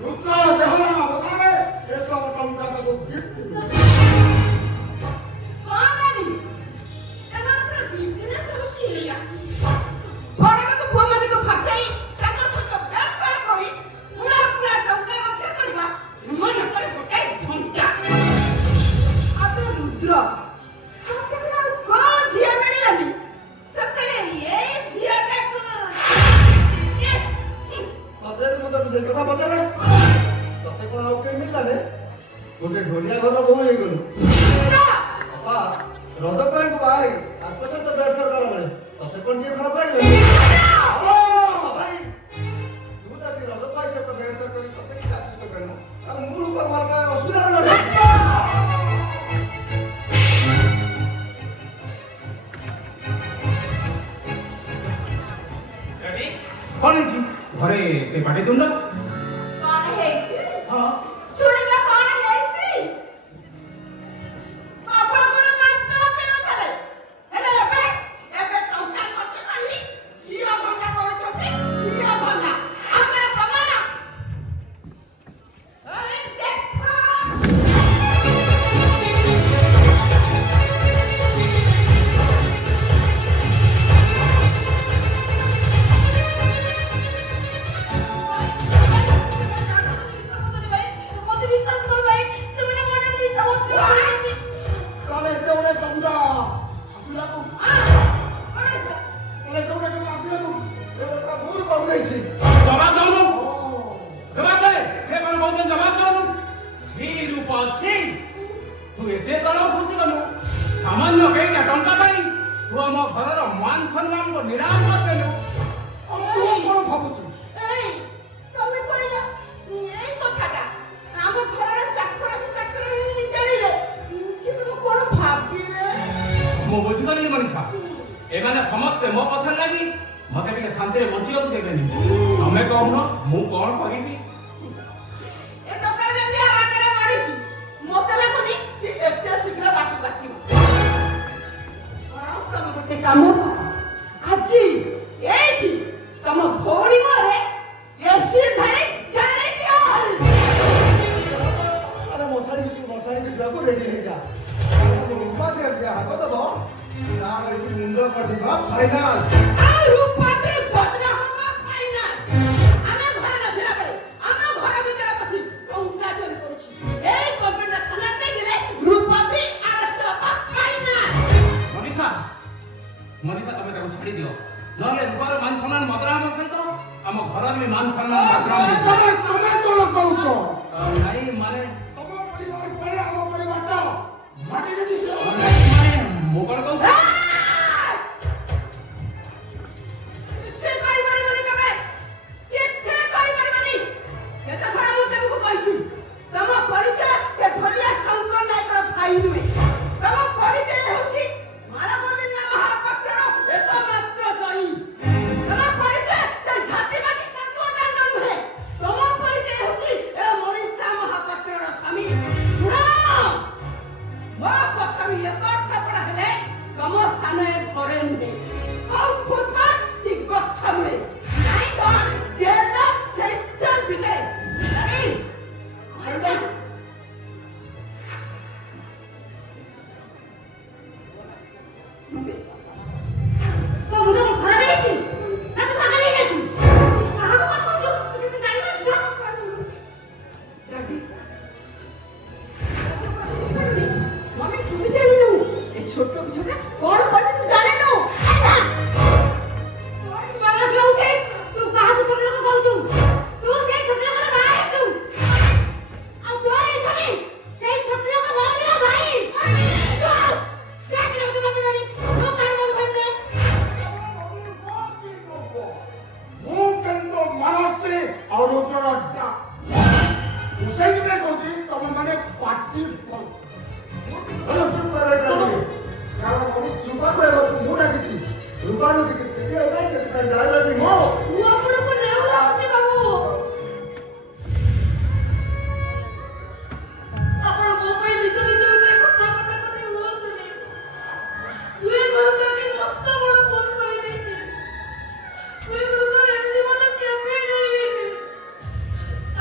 ରୁଦ୍ର ଦେହର ବଦଳରେ ଏସବୁ ଟଙ୍କା ତାକୁ ଗିଫ୍ଟ কথা পচারে ততে কোন ଆଉ କେହି ମିଳିଲାନି ଗୋଟେ ଢୋଲିଆ ଘର ବୋହୂ ହେଇଗଲୁ ବାପା ରଜ ପାଇଁ ବାହାରି ତାଙ୍କ ସହିତ ବେଡ୍ ସର କଲା ବେଳେ ତତେ କଣ ଟିକେ ଖରାପ ଲାଗିଲା ଭାଇ ତୁ ଯଦି ରଜ ପାଇଁ ସହିତ ବେଡ୍ ସର କରି ତତେ କିଛି ଆଡଜଷ୍ଟ କରିପାରିବୁ ତାହେଲେ ମୁଁ ରୂପା ଘର ପାଇଁ ଅସୁବିଧା ହେଲା କଣ ହେଇଛି ଘରେ ପାଟି ତୁଣ୍ଡ କଣ ହେଇଛି ହଁ ଶୁଣିବା କଣ ହେଇଛି ବାପାଙ୍କର ମାତ୍ର କେଉଁଥିଲେ ହେଲେ ଏବେ ଟଙ୍କା ଖର୍ଚ୍ଚ କରି ଝିଅ ଧନ୍ଦା କରୁଛନ୍ତି ଝିଅ ଧନ୍ଦା ଆମର ପ୍ରମାଣ ଦେଖ ଜବାବ ଦଉନୁ ଜବାବ ଦେ ସେ କଣ କହୁଛନ୍ତି ଜବାବ ଦଉନୁ ଛି ରୂପ ଅଛି ତୁ ଏତେ ତଳ ଖୁସି କଲୁ ସାମାନ୍ୟ କେଇଟା ଟଙ୍କା ପାଇଁ ତୁ ଆମ ଘରର ମାନ ସମ୍ମାନକୁ ନିରାମ କରିଦେଲୁ ତୁ କଣ ଭାବୁଛୁ ତମେ କହିଲ ଏଇ କଥାଟା ଆମ ଘରର ଚାକର ଜାଣିଲେ ସେ ତମେ କଣ ଭାବିବେ ମୁଁ ବୁଝିପାରିଲି ମନୀଷା ଏମାନେ ସମସ୍ତେ ମୋ ପଛରେ ଲାଗି ମତେ ଟିକେ ଶାନ୍ତିରେ ବଞ୍ଚିବାକୁ ଦେବେନି ତମେ କହୁନ ମୁଁ କଣ କହିବି ଏ ଟଙ୍କା ଯଦି ଆ ବାଟରେ ବଢିଛି ମତେ ଲାଗୁନି ସେ ଏତେ ଶୀଘ୍ର ବାଟକୁ ଆସିବ ତମେ ଗୋଟେ କାମ କର ଆଜି ଏଇଠି ତମ ଭଉଣୀ ଘରେ ଏସି ଧାଇ ଜାଣି ଦିଅ ଆରେ ମଶାଣି ଯିବାକୁ ରେଡି ହେଇଯା ରୂପା ଦିଆ ହାତ ଦବ ତାର ଏଠି ମୁଣ୍ଡ କରିଦେବା ଫାଇନାନ୍ସ ରୂପା ବି ବଦନା ହବା ଫାଇନାନ୍ସ ଆମେ ଘରେ ନଥିଲା ବେଳେ ଆମ ଘର ଭିତରେ ବସି ଟଙ୍କା ଚୋରି କରୁଛି ଏଇ କମ୍ପ୍ୟୁଟର ଥାନାରେ ଗଲେ ରୂପା ବି ଆରେଷ୍ଟ ହବା ଫାଇନାନ୍ସ ମନୀଷା ତମେ ତାକୁ ଛାଡ଼ି ଦିଅ ନହେଲେ ରୂପାର ମାନ ସମ୍ମାନ ବଦନାମ ସହିତ ଆମ ଘରର ବି ମାନ ସମ୍ମାନ ତମେ କଣ କହୁଛ ନାଇଁ ମାନେ ତମ ପରିବାର ପାଇଁ ଆମ ପରିବାରଟା ମାଟିରେ ମିଶିବ ମୁଁ କଣ କହୁଛି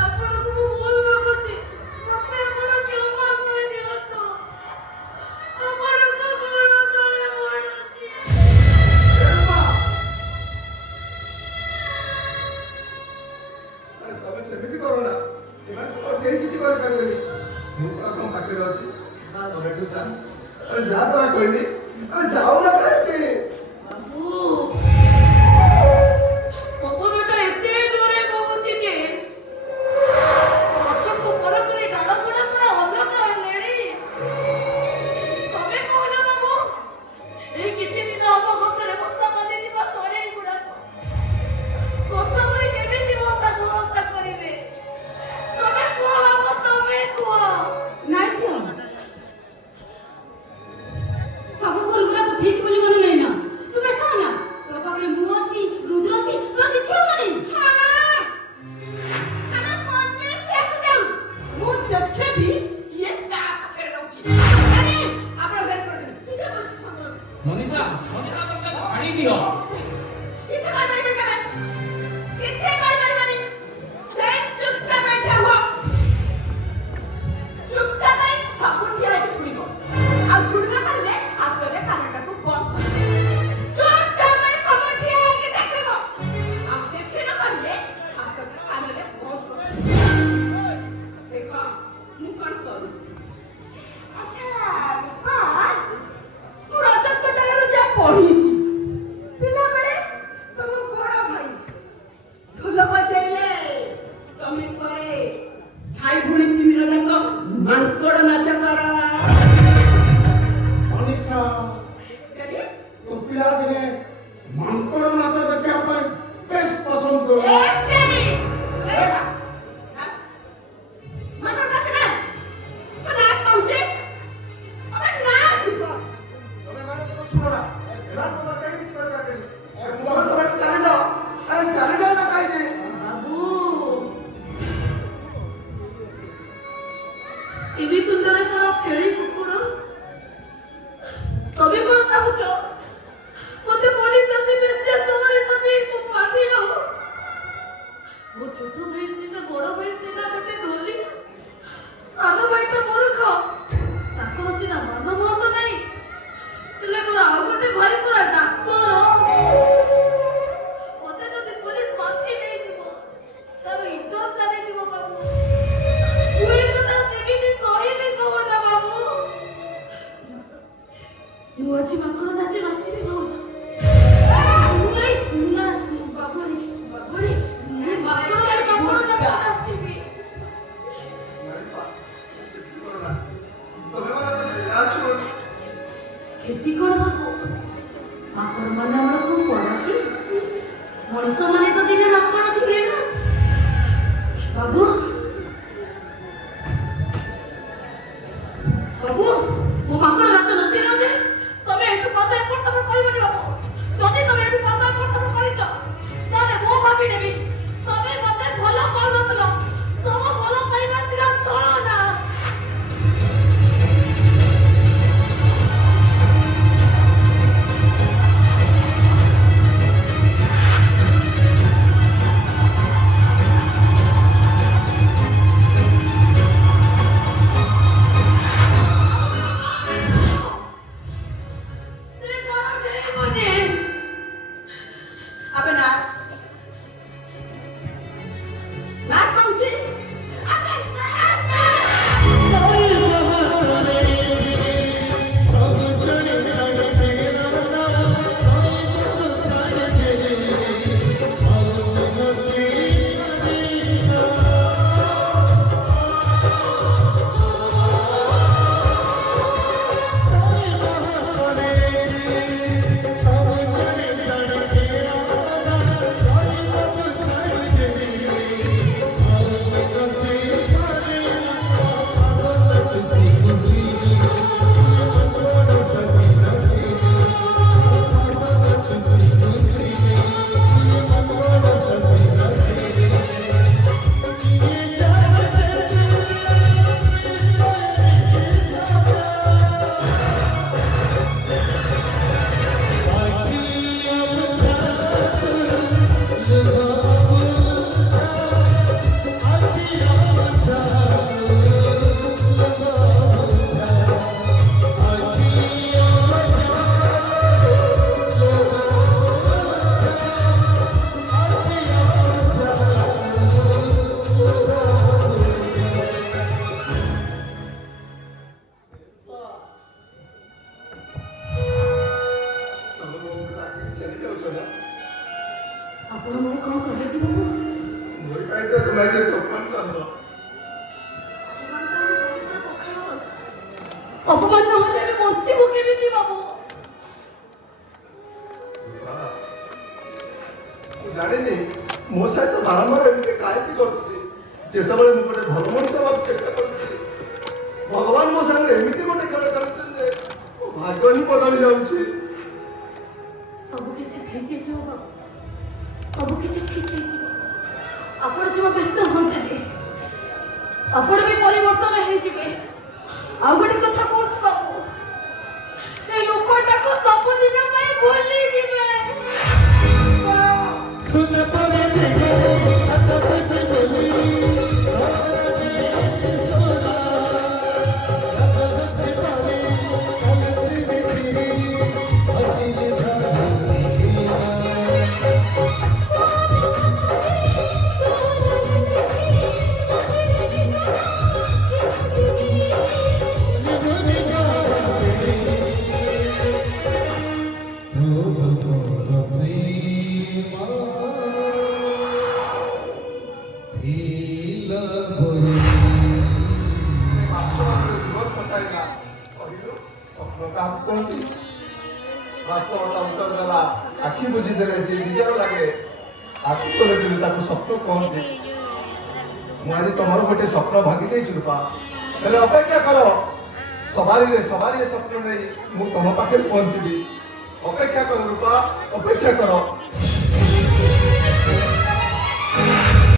ଆପଣଙ୍କୁ କର ନା ଏମାନେ କେହି କିଛି କରିପାରିବେନି ମୁଁ ତ ତମ ପାଖରେ ଅଛି ତମେ ଏଠୁ ଯା ଆରେ ଯା ତ କହିଲି ଆରେ ଯାଉ ନା କାହିଁକି ପବନଟା ଏତେ ଜୋରେ ବହୁଛି ଯେ ଗଛକୁ ପର କରି ଡାଳ ଗୁଡା ପୁରା ଅଲଗା ହେଲେଣି। ତମେ କହୁନ ବାବୁ ଏଇ କିଛି ଦିନ ହବ ଗଛରେ ବସା ବାନ୍ଧିଥିବା ଚଢେଇ ଗୁଡାକ ଗଛ ଉପରେ କେମିତି ଭରସା କରିବେ? ତମେ କୁହ ବାବୁ, ତମେ କୁହ। ନାଇଁ ଝିଅ ସବୁ ଭୁଲ ଗୁଡାକୁ ଠିକ ବୋଲି ମନେ ନାହିଁ ନା ତୁ ବ୍ୟସ୍ତ ହନା ତୋ ପାଖରେ ମୁଁ ଅଛି ରୁଦ୍ର ଅଛି ତୋର କିଛି ହବନି। ମୁଁ ଦେଖିବି କିଏ କା ପାଖରେ ରହୁଛି। ଆରେ ଆପଣ ଘରେ କରିଦେଲି ସିଧା ବସି ମନୀଷା ତମେ ତାକୁ ଛାଡ଼ି ଦିଅ। କିଛି କରିପାରିବନି କେବେ କିଛି କରିପାରିବନି। ସେ ଚୁପଚାପ बैठा हुआ ଚୁପଚାପ ସବୁ ଠିଆ ହେଇକି ଶୁଣିବ ଆଉ ଶୁଣିଲା ପାରିଲେ ହାତରେ କାନଟାକୁ ବନ୍ଦ ଚୁପଚାପ ସବୁ ଠିଆ ହେଇକି ଦେଖିବ ଆଉ ଦେଖି ନ ପାରିଲେ ହାତଟା କାନରେ ବନ୍ଦ ଦେଖ ମୁଁ କଣ କରୁଛି। ଆଚ୍ଛା ମୁଁ ରଜତଟାରୁ ଯା ପଢିଛି ପିଲାବେଳେ ତମ ବଡ ଭାଇ ଢୋଲ ବଜାଇଲେ ତମେ ପରେ ଭାଇ ଭଉଣୀ ତିନି ଯାକ ମାଙ୍କଡ ନାଚ କର। ମନୀଷା କେବେ? ତୁ ପିଲାଦିନେ ମାଙ୍କଡ ନାଚ ଦେଖିବା ପାଇଁ ବେଶ ପସନ୍ଦ କରୁ। ତମେ ମାନେ ତ ଶୁଣ ନା ଏମାନେ ତ କେହି କିଛି କରିପାରିବେନି ତମେ ଚାଲିଯାଅ ଆରେ ଚାଲିଯାଅ ନା କାହିଁକି ବାବୁ ଟିଭି ତୁଣ୍ଡରେ କଣ ଛେଳି କୁକୁର? ତମେ କଣ ଭାବୁଛ ମତେ ପୋଲିସ ଆସି ବେଶ୍ୟା ଚୋରି ସବି ବାନ୍ଧିବ? ମୋ ଛୋଟ ଭାଇ ସିନା ବଡ ଭାଇ ସିନା ଗୋଟେ ଢୋଲି ସାନ ଭାଇଟା ମୂର୍ଖ ତାଙ୍କର ସିନା ମାନବୋଧ ନାହିଁ ହେଲେ ମୋର ଆଉ ଗୋଟେ ଭାଇ ପୁରା ଡାକ୍ତର। ମତେ ଯଦି ପୋଲିସ ବାନ୍ଧି ନେଇଯିବ ତାର ଇଜ୍ଜତ ଚାଲିଯିବ ବାବୁ। ମୁଁ ଏ କଥା କେମିତି ସହିବି କହ ନା ବାବୁ। ମୁଁ ଆଜି ମାଙ୍କଡ ନାଚ ନାଚିବି ଭାବୁଛି। ନା ବାବୁଣି ମୁଁ ମାଙ୍କଡ ନାଚ ନାଚିବି। ତମେ ମାନେ ତ ଶୁଣ କ୍ଷତି କଣ ବାବୁ? ମାଙ୍କଡ ମାନେ ଆମର କଣ ପଡା କି? ମଣିଷ ମାନେ ତ ଦିନେ ମାଙ୍କଡ ଥିଲେ ନା ବାବୁ। ବାବୁ ମୋ ମାଙ୍କଡ ନାଚ ନଚେଇ ନ ଯେ ତମେ ଏଠୁ ପଦା ଏପଟ ସେପଟ କରିବନି ବାବୁ। ଯଦି ତମେ ଏଠୁ ପଦା ଏପଟ ସେପଟ କରିଛ ତାହେଲେ ମୁଁ ଭାବି ନେବି ତମେ ମତେ ଭଲ ପାଉନଥିଲ। ତମ ଭଲ ପାଇବା ଥିଲା ଚଳ ନା। ଅପମାନ ନହେଲେ ଆମେ ବଞ୍ଚିବୁ କେମିତି ବାବୁ? ମୁଁ ଜାଣିନି ମୋ ସହିତ ବାରମ୍ବାର ଏମିତି କାହିଁକି ଘଟୁଛି। ଯେତେବେଳେ ମୁଁ ଗୋଟେ ଭଲ ମଣିଷ ହେବାକୁ ଚେଷ୍ଟା କରୁଛି, ଭଗବାନ ମୋ ସାଙ୍ଗରେ ଏମିତି ଗୋଟେ ଖେଳ ଖେଳୁଛନ୍ତି ଯେ ମୋ ଭାଗ୍ୟ ହିଁ ବଦଳି ଯାଉଛି। ସବୁ କିଛି ଠିକ ହେଇଯିବ ବାବୁ, ସବୁ କିଛି ଠିକ ହେଇଯିବ। ଆପଣ ଜମା ବ୍ୟସ୍ତ ହୁଅନ୍ତୁନି, ଆପଣ ବି ପରିବର୍ତ୍ତନ ହେଇଯିବେ। ଆଉ ଗୋଟେ କଥା କହୁଛି ବାବୁ, ଏ ଲୋକଟାକୁ ସବୁଦିନ ପାଇଁ ଭୁଲିଯିବେ। ବାସ୍ତବତା ଉତ୍ତର ଦେଲା ଆଖି ବୁଝିଦେଲେ ଯେ ନିଜର ଲାଗେ ଆଖି କରିଦେଲେ ତାକୁ ସ୍ୱପ୍ନ କହନ୍ତି। ମୁଁ ଆଜି ତମର ଗୋଟେ ସ୍ୱପ୍ନ ଭାଙ୍ଗି ଦେଇଛି ରୂପା, ହେଲେ ଅପେକ୍ଷା କର, ସବାରି ସ୍ୱପ୍ନ ନେଇ ମୁଁ ତମ ପାଖରେ ପହଞ୍ଚିବି। ଅପେକ୍ଷା କର ରୂପା, ଅପେକ୍ଷା କର।